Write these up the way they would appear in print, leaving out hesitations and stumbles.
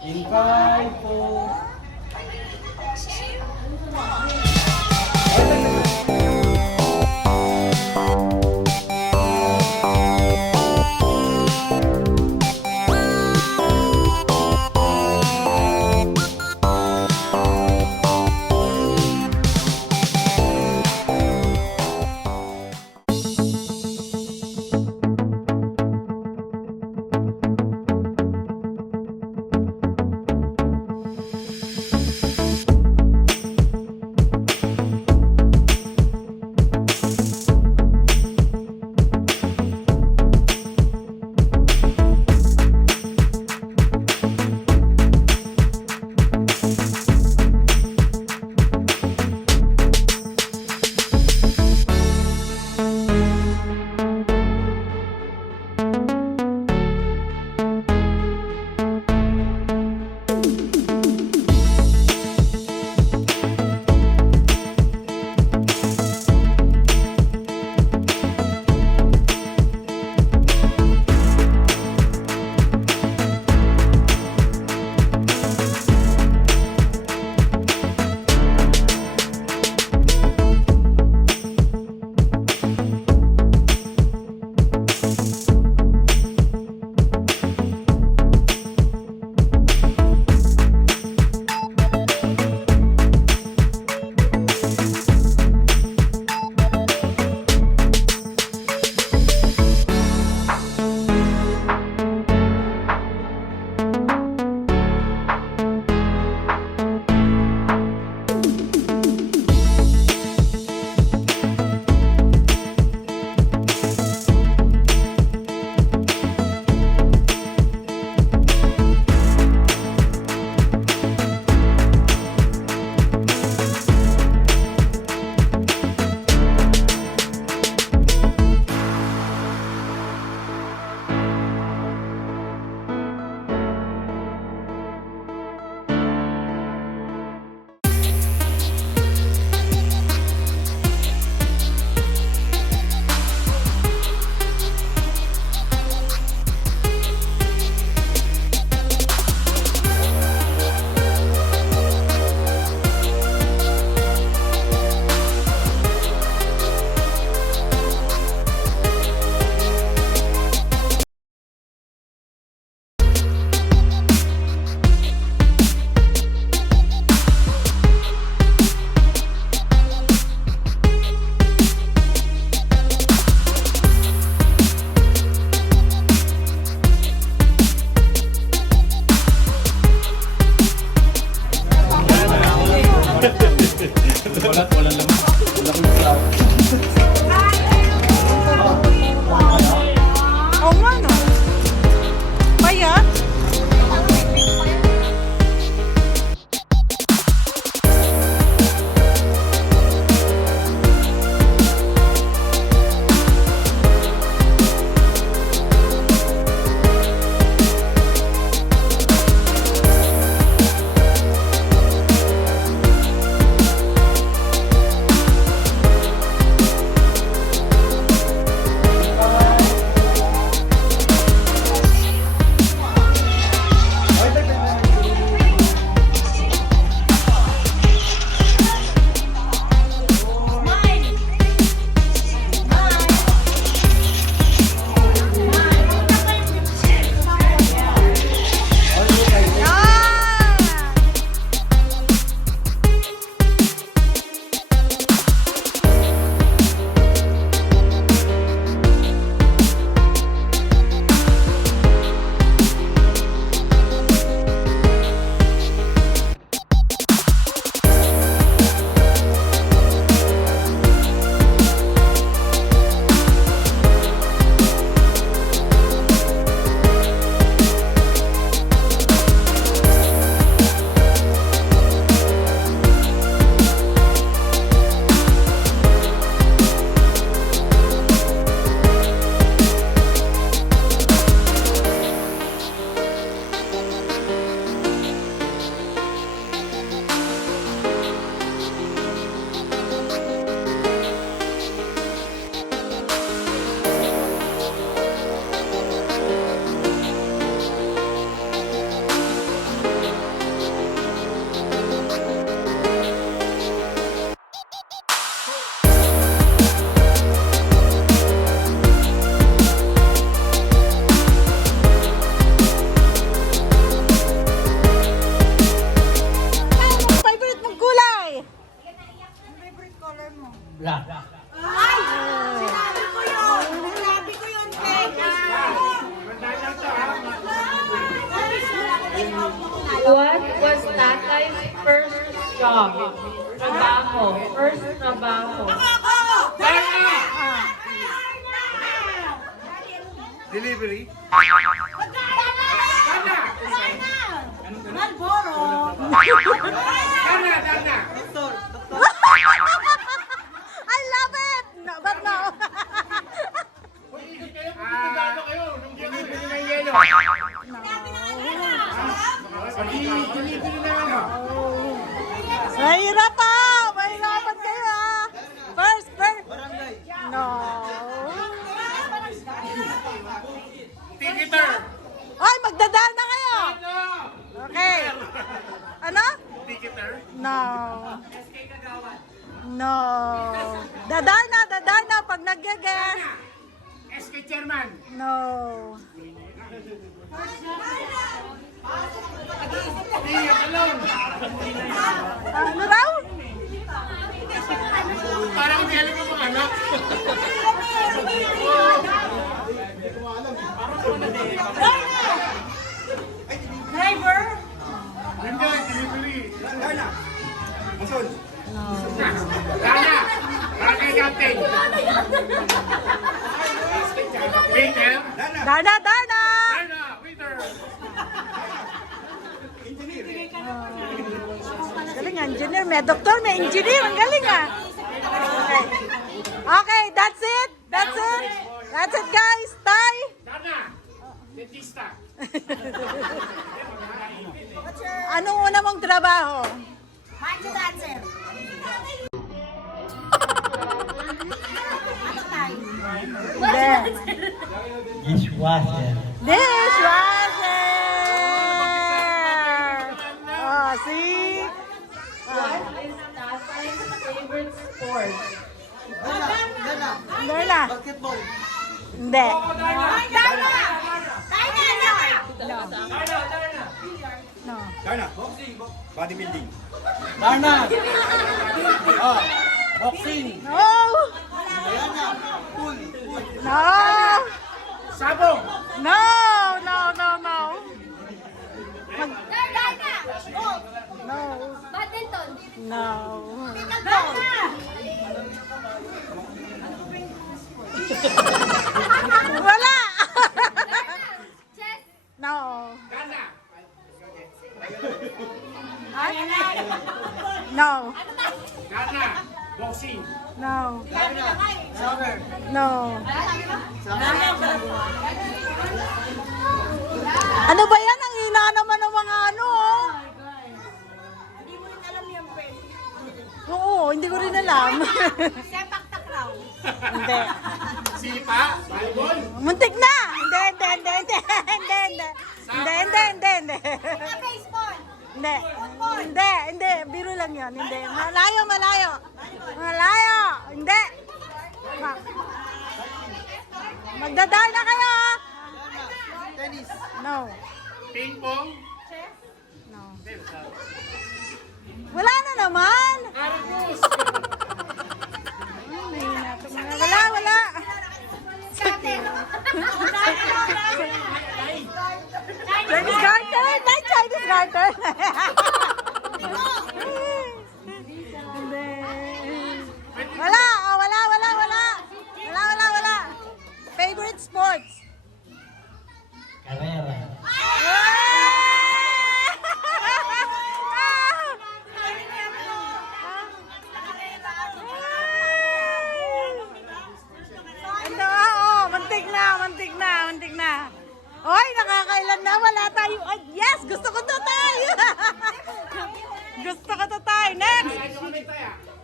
In 5, 4, job. Trabaho. First trabaho. Delivery. I love it! No, but no. Delivery ng yelo. Delivery na ano? Mahirap pa! Mahirapan kayo ah! First! No. Ticketer. Ay, magdadaan na kayo! Okay. Ano? Ticketer. No. No. Dadaan na pag nag-guess. SK Chairman. No. Tingin alone. Ano raw? Parang hindi alam yung mga anak. Driver? Hindi, delivery. Dana. Para kay Captain. Waiter. Dana! Dana, waiter. Galing, engineer. May doktor, may engineer. Ang galing ah. Okay. Okay, that's it. That's it, guys. Tay. Dana. Dentista. Anong una mong trabaho? Manjo dancer. Hindi. Dishwasher. Dishwasher! Oh, see? What is Tatay's favorite sport? Darla. Basketball. Hindi. No. Dana. Bodybuilding. Darna. Oh, boxing. No. Diana. Pool. No. Sabong. No. No. Badminton. No. Wala. Chess. No. Dana. No. Dana. Boxing. No. Soccer. No. Ano ba yan? Ang hina naman ng mga ano. Oh. Hindi mo rin alam yung pwede. Oo, hindi ko rin alam. Sepak takraw. Hindi. Sipa. Volleyball. Muntik na! Hindi. Baseball. Hindi. Biro lang yun. Hindi. Malayo. Hindi. Magdadaan na kayo. Ah. Tennis. No. Ping pong. No. Wala na naman. Arcus. Wala. Chinese garter. Night Chinese garter. Hindi. Wala. Favorite sports? Carrera. Mantik na. Oy, nakakailan na. Wala tayo. Ay, yes! Gusto ko to tayo. Next!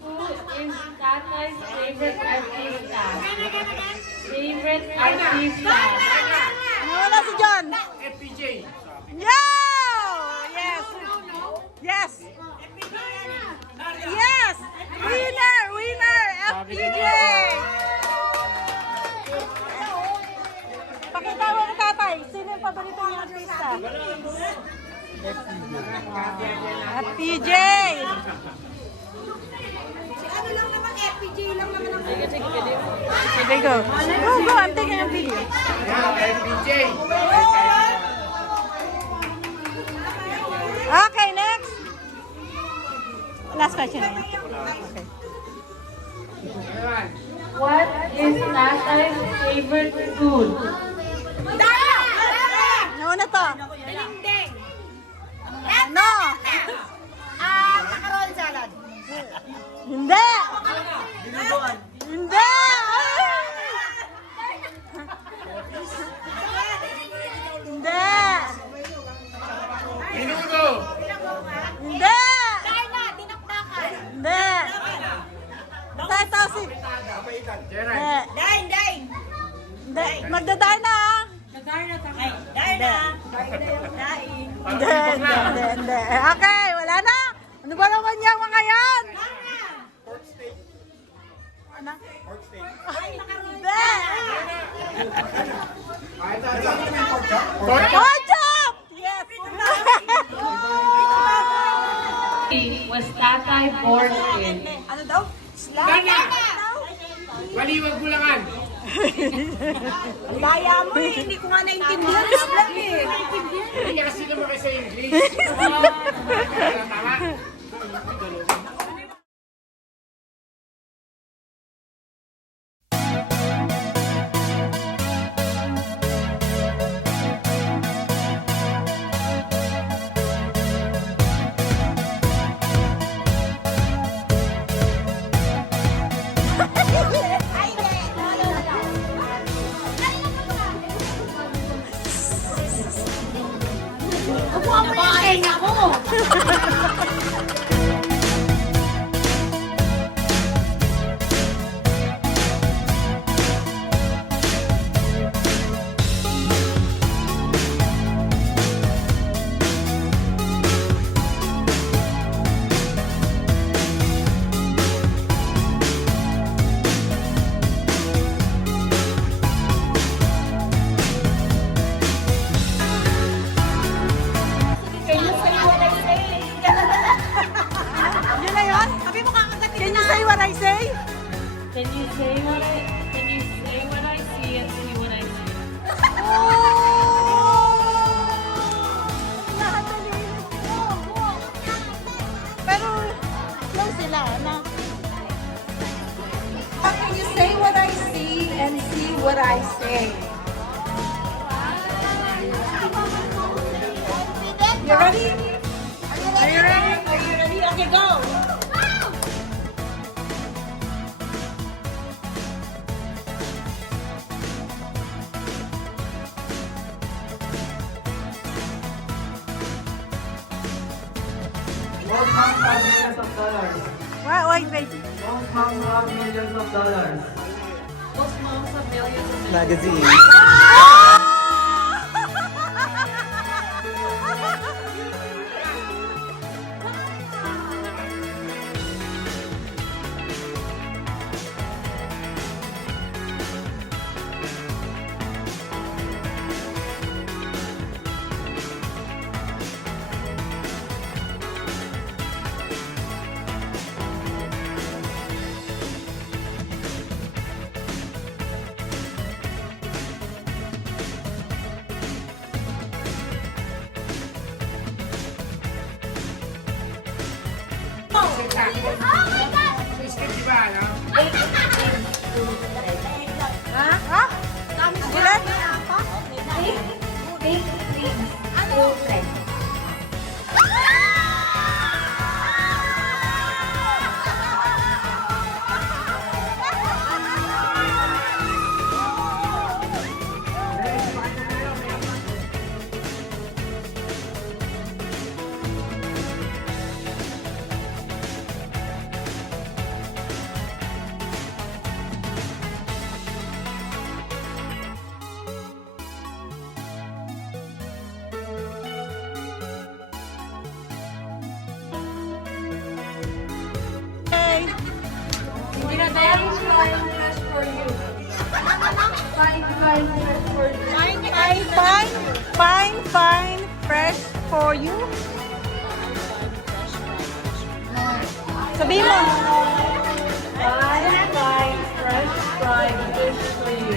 Who is Tatay's favorite artista? Favorite artista. Wala si John. FPJ. Yo! Yes! Winner! FPJ! Pakita mo ang tatay. Sino yung paborito niyong artista? FPJ! Ano lang naman, FPJ lang naman ang Sige, go. Go. I'm taking a video. FPJ. Okay, next. last question na yan. Okay. What is Tatay's favorite food? Nauna to. Dinding. No! Macaron salad. Hindi! Hindi! Hindi! Minuto. Hindi! Darna, dinakdakan. Hindi! Tayo, Tausi. Gerard. Hindi. Dain, dain. Hindi. Magdadar na. Darna. Dain. Hindi, hindi, hindi, hindi. Okay, wala na. Ano ba naman yung mga yan? Ano? Hindi. Pork chop! Yes! Was Tatay born in? Ano daw? Dana. Baliwag Bulacan. Daya mo eh. Hindi ko nga naintindihan. Islam eh. Hindi ka kasi lumaki sa English. Tama. Ay, hindi. Upo mo yung kenya ko. Can you say what I say? Yun na yun? Sabi mo kakagatin Can you say what I say? Can you say what I see and see what I see? Pero, slow sila, na. Can you say what I see and see what I say? You ready? Are you ready? Are you ready? Okay, go! Most homes have millions of dollars. Wait. Most homes have millions of dollars. Most moms have millions of Magazine. Sa script, di ba, ano? Ha? Ulit? Okay. Fine, fresh for you. Sabihin mo. Fine, fresh fried fish for you.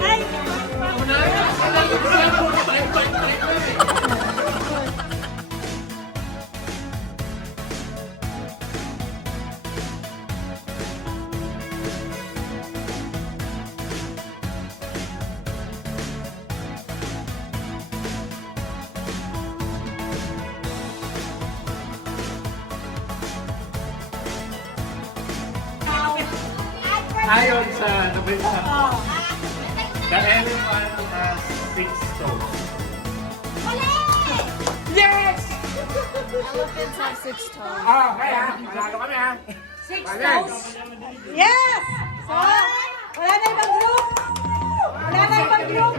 Ayon sa nabisa ko, the elephant has 6 toes. Yes! Elephants have 6 toes. Oh, kaya, manalo kami ha. 6 Mali. toes? Yes! So, wala na ibang group. Wala na ibang group.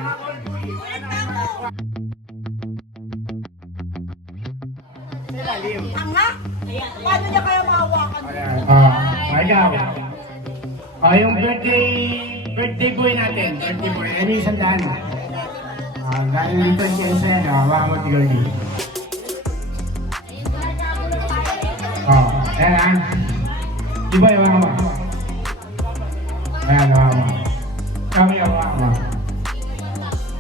Lalim. Tanga? Paano niya kaya mahawakan? Ayan. Ikaw. Yung birthday boy natin. Birthday boy. Ano yung sandaan? Dahil dito yung kesa yan, hawakan mo tigurli. Ayan ha. Di ba hawakan mo? Ayan, hawakan mo. Kami hawakan mo.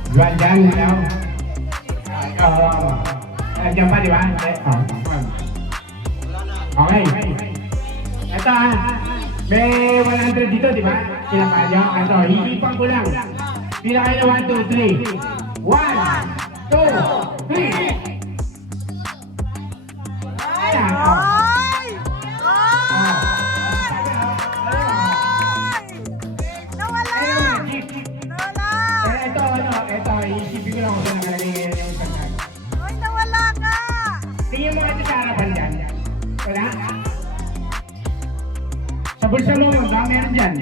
Diba dyan, ano? Ikaw hawakan mo. Diyan pa, di ba? Okay. Ito ha. May 100 dito, di ba? Kinapalyo. Ito, hihipan ko lang. Pila kayo na 1, 2, 3. 1, 2, 3. Ayan. Ay! Ay! Nawala! Nawala! Ito, iisipin ko lang kung saan nakalagay ngayon yung sandaan. Ay, nawala ka! Tingin mo ito sa harapan dyan. Wala? Sa bulsa mo yung ba? Meron dyan.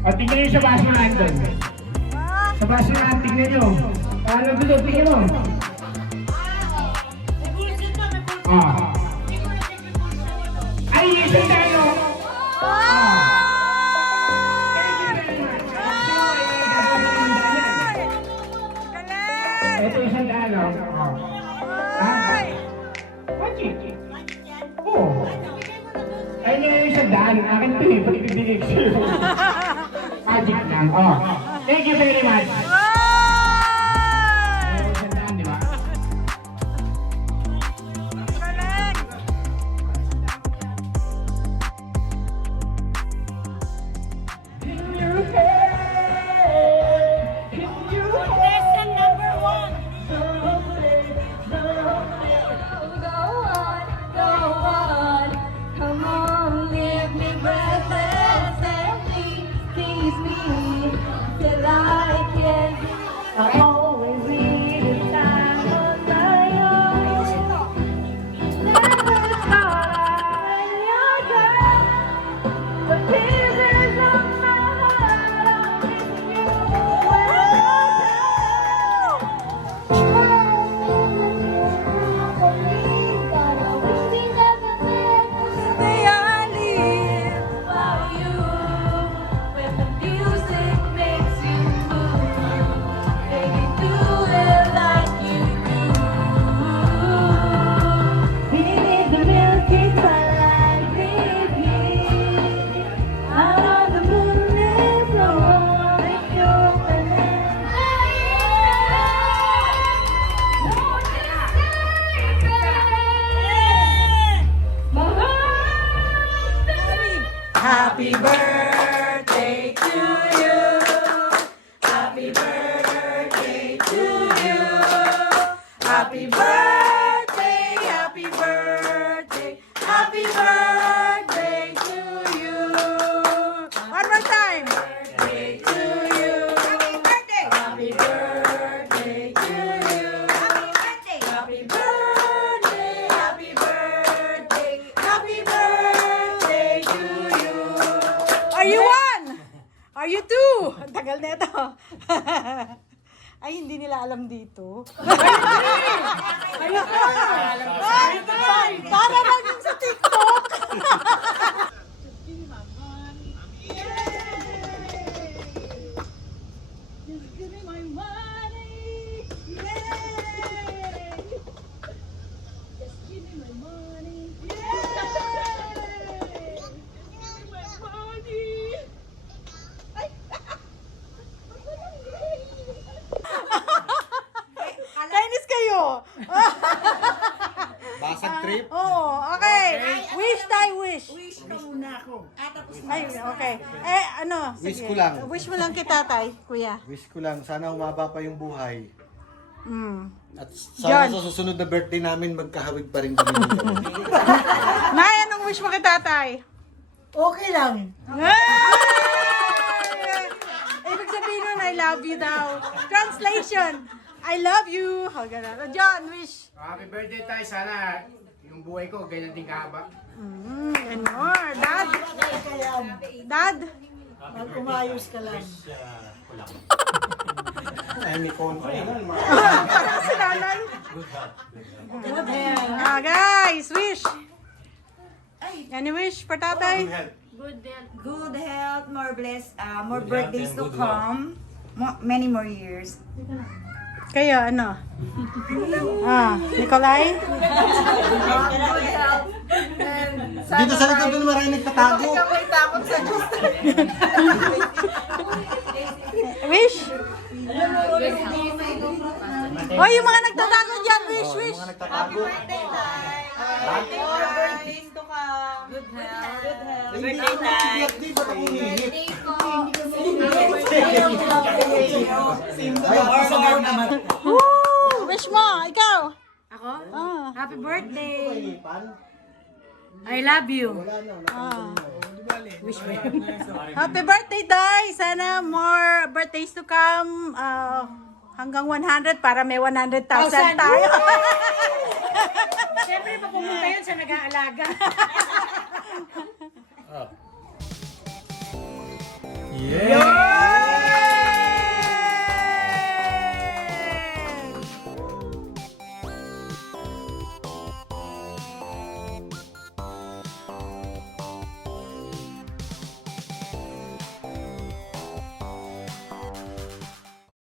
O, tingnan nyo sa baso na doon. Ah, Sa baso na, tingnan nyo. Ano dito, tingnan mo. Ay, yung sandaan o. galing! Ito yung sandaan o. Ay! Magic. Oo. Ayun yung sandaan. Akin ito eh. Pagbibilig sa'yo. Magic lang. Oh. Thank you very much. Ay! Ayun yung sandaan, di ba? Galing! Lesson number 1. Go on, come on, leave me breathless and please me till I can. I always need a time on my own. Never thought I'd your girl, but this is on my heart. I'm missing you Stay I live. Happy birthday to you. Happy birthday to you. Happy birthday, happy birthday, happy birthday to you. One more time. Birthday to you. Happy birthday. Happy birthday to you. Happy birthday. Happy birthday, happy birthday to you. Are you one? Are you two? Ang tagal na ito. Ay, hindi nila alam dito. Ay, para lang yun sa TikTok. Just give me my money. Yay! Just give me my money. Yay! Give me my money. Kainis kayo. Basag trip. Oo, okay. Wish tayo, wish. Wish ka muna ako. Tapos Ay, okay. Eh, ano? Wish sige. ko lang. Wish mo lang kita, tay, kuya. Wish ko lang, sana humaba pa yung buhay. Mm. At sana John. sa susunod na birthday namin, magkahawig pa rin kami dito. Nay, anong wish mo kay tatay? okay lang. Ay! I love you daw. Translation, I love you. Oh, ganun. John, wish. Happy birthday tayo. Sana yung buhay ko ganyan din kahaba. And more. Dad? Dad? Umayos ka lang. Parang si nanay. Guys, wish. Any wish for tatay? Good health, more more birthdays to come, many more years. Kayo, ano? Nikolai? Dito sa likod doon marami nagtatago. Wish? Oh, yung mga nagtatago dyan, wish, wish. Mga nagtatago. Birthdays to come. Good health. Hindi ako nagtiyak di ba ako hihip? Woo! Wish mo, ikaw. Ako? Ah. Happy birthday. Hihipan? I love you. Wala na. Happy birthday, Day! Sana more birthdays to come. Hanggang 100 para may 100,000 tayo. Siyempre, pag pumunta yun, siya nag-aalaga.